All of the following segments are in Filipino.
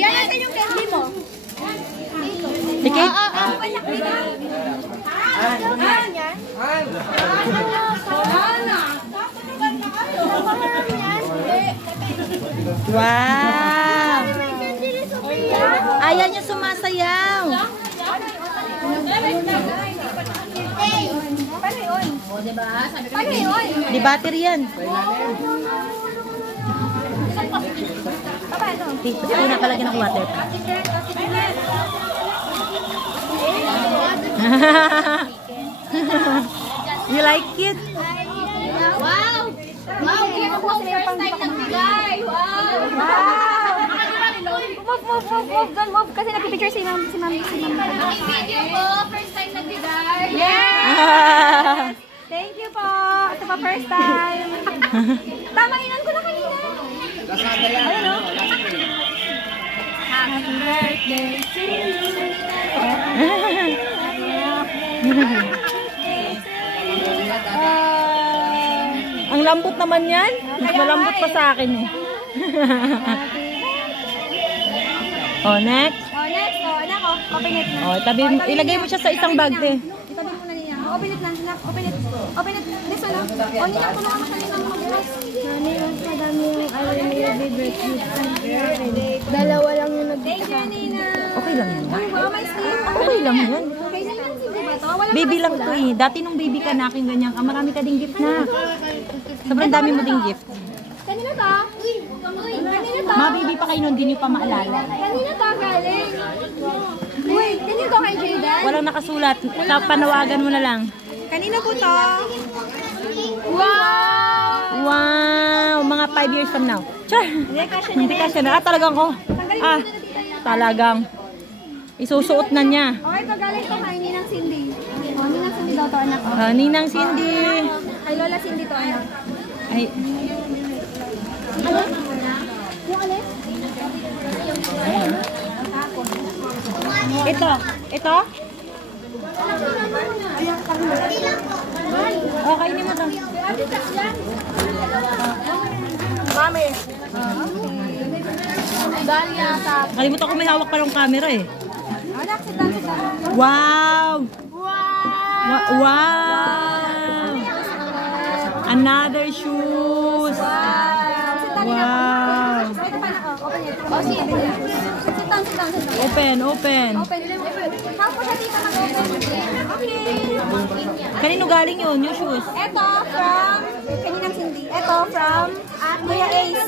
Yan natin yung candy mo. Ticket? Wow! Ayan yung sumasayaw. Paano yun? O, diba? Paano yun? Di battery yan. Paano? Ito na palagyan ng water. You like it? Wow! Wow! Kaya ako first time nagbigay! Wow! Move! Kasi nagpipicture si ma'am. Ang video ko, first time nagbigay! Yeah! Thank you po! Ito pa first time! Tama, inan ko na kanina! Ayun o! Happy birthday to Ang lambot naman yan. Mas malambot pa sa akin eh. Oh, next. next! Anak o! Open it na! Oh, ilagay mo siya sa isang bag eh. Itabi mo na niya. Open it na! Open it! Open it! This one o! O, niya ko na kanina mag-dress. Nani, mas madami yung baby birthday. Dalawa lang yung nag-thank you, Nina! Okay lang yan. Wow, may sleeve! Okay lang yan. Kay Nina, hindi ba to? Wala Baby lang to eh. Dati nung baby ka na aking ganyan ka, marami ka ding gift na. Sobrang dami mo ding gift. Kanina to? Kanina to? Ma-baby pa kayo nun, hindi nyo pa maalala. Kanina to galing. Wait, kanina to kay Jayden? Walang nakasulat. Panawagan mo na lang. Kanina po to? Wow! Wow! Mga 5 years from now. Char! Hindi ka siya na. Talagang ko. Talagang. Isusuot na niya. Okay, to galing to kay Ninang Cindy. O, Ninang Cindy daw to, anak. Ninang Cindy. Kay Lola Cindy to, anak. Ay. Ano? Yung ano? Ito. Ito? Okay, hindi mo to. Mami. Dalia sa... Kalimutan ko may hawak pa ng camera eh. Anak, sit down. Wow! Wow! Wow! Another shoes! Wow! Ito pa na, open it. Oh, sige. Sit down. Open. Open. Tapos sa tita mag-open. Okay. Kanino galing yun, yung shoes? Ito from... Kaninang Cindy. Ito from... Kuya Ace.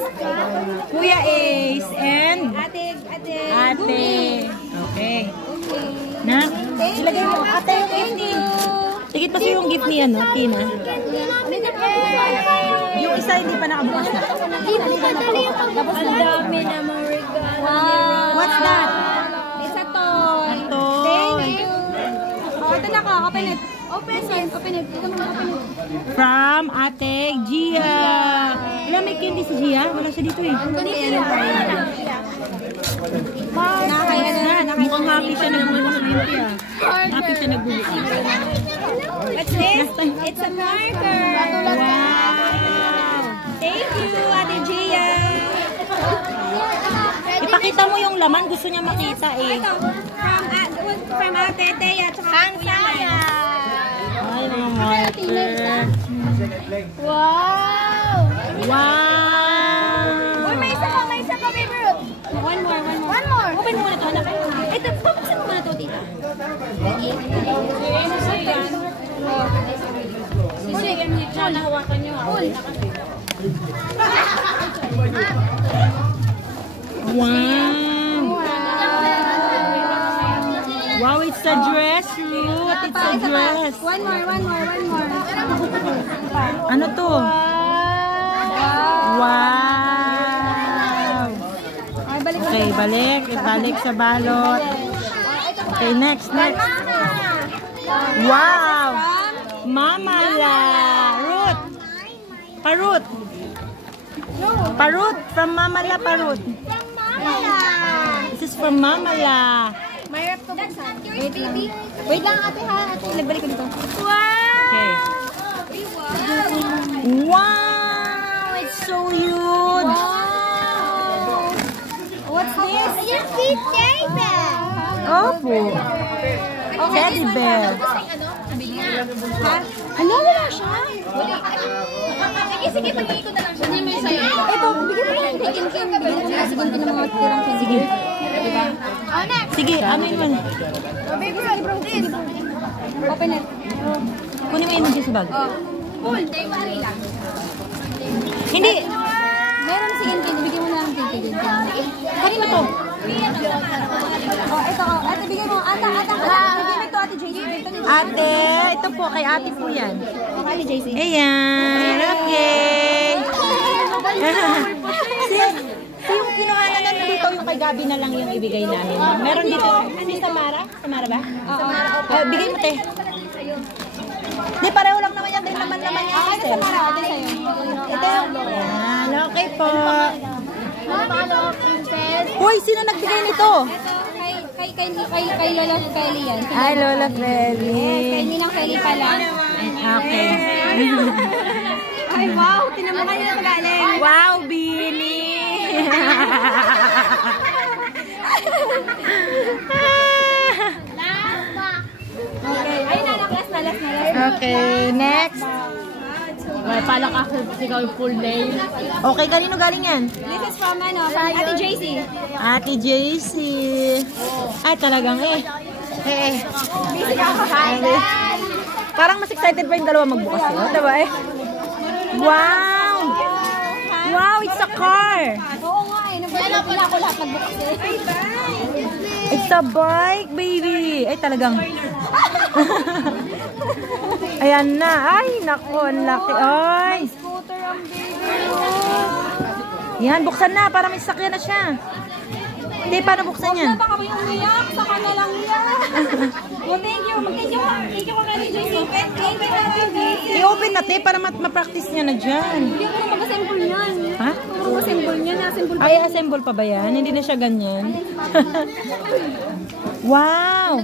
Kuya Ace and Ate. Okay. Na? Ilagay mo. Ate yung gift ni. Tigit pa siya yung gift ni ano, Tina. Yung isa hindi pa nakabukas na. Tapos ang dami na mga regalo. Wow. What's that? It's a toy. Thank you. Oh, ito na ka. Open it. Open it. From Ate Gia. Wala, may candy si Gia? Wala siya dito eh. Mukhang happy siya nagbubukas ng candy ah. Happy siya nagbubukas. What's this? It's a marker. Wow. Thank you, Ate Gia. Ipakita mo yung laman. Gusto niya makita eh. Ito, from Ate Teya at saka Kuya Maya. Ay, mga marker. Wow! Wow! Uy, may isa pa, baby Ruth. One more. Open mo na ito, anak. Ito, papasin mo na ito, tita. Sige, John, hawakan niyo. Wow! Wow, it's a dress, Ruth. It's a dress. One more. Ano to? Wow! Okay, balik. Ibalik sa balot. Okay, next. Wow! Mama La! Ruth! Parut! From Mama La, Parut. This is from Mama La. May rep ko buksan. Wait, baby. Wait lang, ate ha. Ate, nagbalik ko dito. Okay. Wow! It's so huge! Wow! What's this? Opo. Teddy bear. Ha? Ano, wala siya? Sige, pagiging ko na lang siya. Hindi mo yung sa'yo. Ito, bigyan mo na yung bigyan ko. Bigyan mo na sigon ko ng mga tirang candy. Sige. Diba? Oh, next. Sige, amin mo. Baby, sorry, bro. Open it. Kunin mo yung nandiyan sa bag. Full. Tayo mali lang. Hindi. Meron si candy. Bigyan mo na lang candy. Kanino to? Oh, ito. Ate, bigyan mo. Ata. Bigyan mo ito, Ate JC. Ate, ito po, kay ate po yan. Okay, Ate JC. Ayan, okay. Si yung kinuha na lang dito, yung kay Gabi na lang yung ibigay namin. Meron dito, si Samara? Samara ba? Oo. Bigay mo, te. Di, pareho lang naman yan. Dahil naman yan. Okay, ito Samara. Ito sa'yo. Ito yung... Ayan, okay po. Hello, princess. Hoy, sino nagbigay nito? Ito, kay Lola Kelly yan. Ay, Lola Feli. Kay Ninang Kelly pala. Okay. Ay, wow. Tinan mo kayo na magaling. Wow, Billy! Okay. Ayun na, last na. Okay, next. Pala ka sigaw yung full name. Okay, kanino galing yan? This is from, Ate JC. Ate JC. Ay, talagang Parang mas excited pa yung dalawa magbukas yun, diba Wow! Wow, it's a car! Oo nga nagpapila ko lahat magbukas It's a bike, baby! Ay, talagang... Ayan na. Ay, naku, ang laki. Ay! Scooter ang baby. Yan, buksan na para may sakyan na siya. Hindi, paano buksan yan? Baka mo yung umiyak, saka na lang yan. Well, thank you. Thank you ko kay JC. Thank you, Ate JC. I-open natin para ma-practice niya na dyan. Hindi ko mag-assemble yan. Ha? Kung mag-assemble yan, na-assemble pa. Ay, assemble pa ba yan? Hindi na siya ganyan. Wow!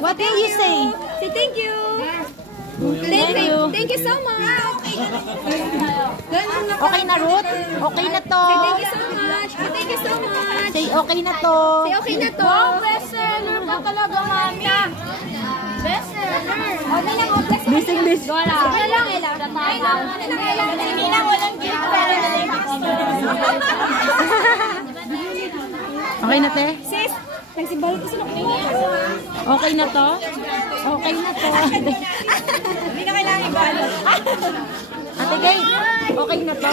What did you say? Say thank you. Thank you. Thank you so much. Okay na, Ruth? Okay na to. Thank you so much. Thank you so much. Say okay na to. Say okay na to. Wow, bestseller pa talaga, mami. Bestseller. Okay lang, okay. Bising-bis. Wala. Wala lang, Ella. Si Mina walang gift, pero Okay na, te? sis, nagsibalik ko sila Okay na to? Okay na to. Hindi na kailangan ibalo. Ate Gay, okay na to?